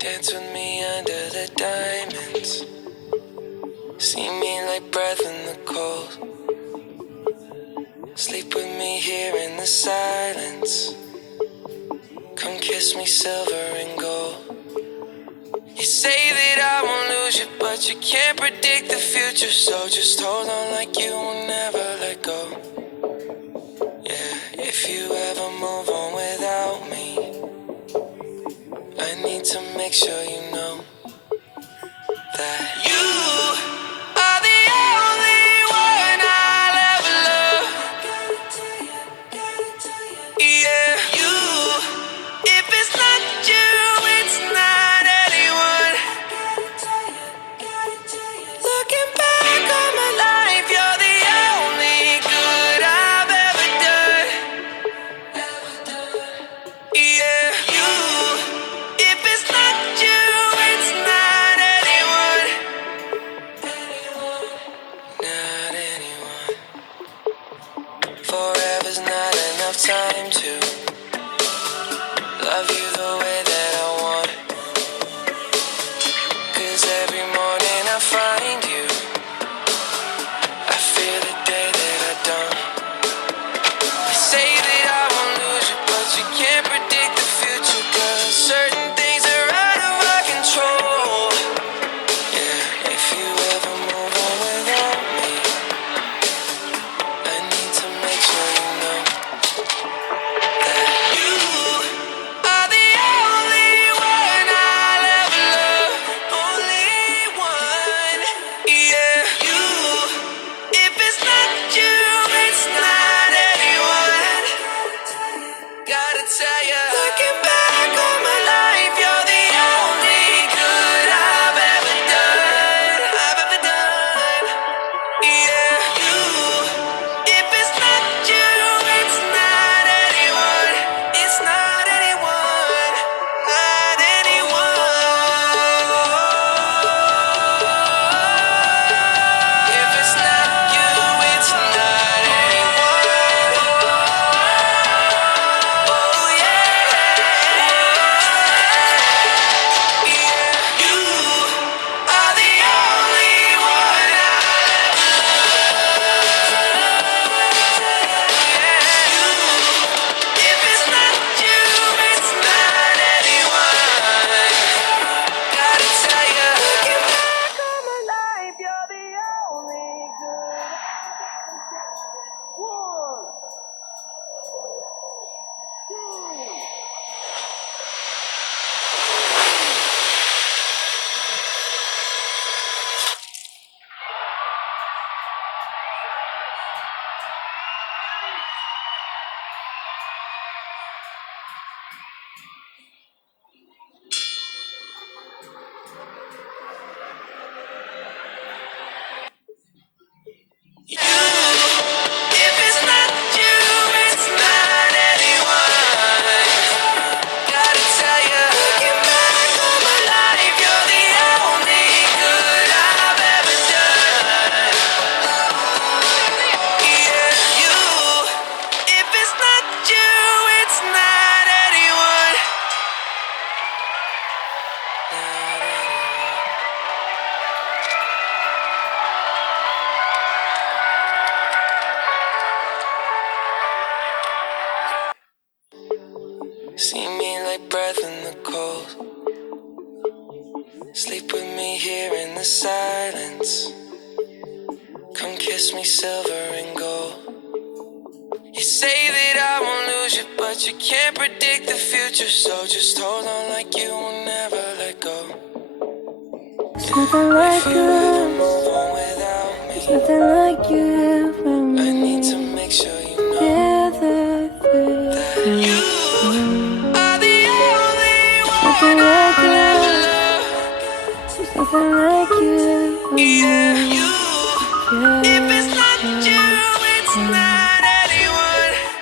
Dance with me under the diamonds. See me like breath in the cold. Sleep with me here in the silence. Come kiss me silver and gold. You say that I won't lose you, but you can't predict the future. So just hold on like you will never let go. Yeah, if you ever move on without me, I need to make sure you know that you are the only one I'll ever love. Yeah, you. If it's not you, it's not anyone. Looking back on my life, you're the only good I've ever done. Yeah, you. If it's not you, it's not anyone. Not anyone. Forever's not enough time to love you the way that I want. 'Cause every morning I find you, I fear the day that I don't. You say that I won't lose you, but you can't predict the future. 'Cause certain things are out of our control. Yeah, if you ever move on without me, I need to make sure you know that you are the only one I'll ever love. Only one. Yeah, you. If it's not you, it's not anyone. Gotta tell you, looking back on my life, you're the only good I've ever done. I've ever done. Yeah, you. If it's not you, it's not anyone. It's not anyone. Not anyone. If it's not you, it's not anyone. Oh yeah. Yeah, you are the only one If it's not you, it's not anyone. Gotta tell you, looking back on my life, you're the only good. One, two. If it's not you, it's not anyone. Gotta tell you, looking back on my life, you're the only good I've ever done. Yeah, you. If it's not you, it's not anyone. See me like breath in the cold. Sleep with me here in the silence. Come kiss me silver and gold. You say that I won't lose you, but you can't predict the future. So just hold on like you will never let go. Nothing like If you ever you, move on without me, nothing like you for me. I need to make sure you know Together through that you are the only nothing one like I'll ever you, love. there's nothing like you for Yeah, me. you. Yeah.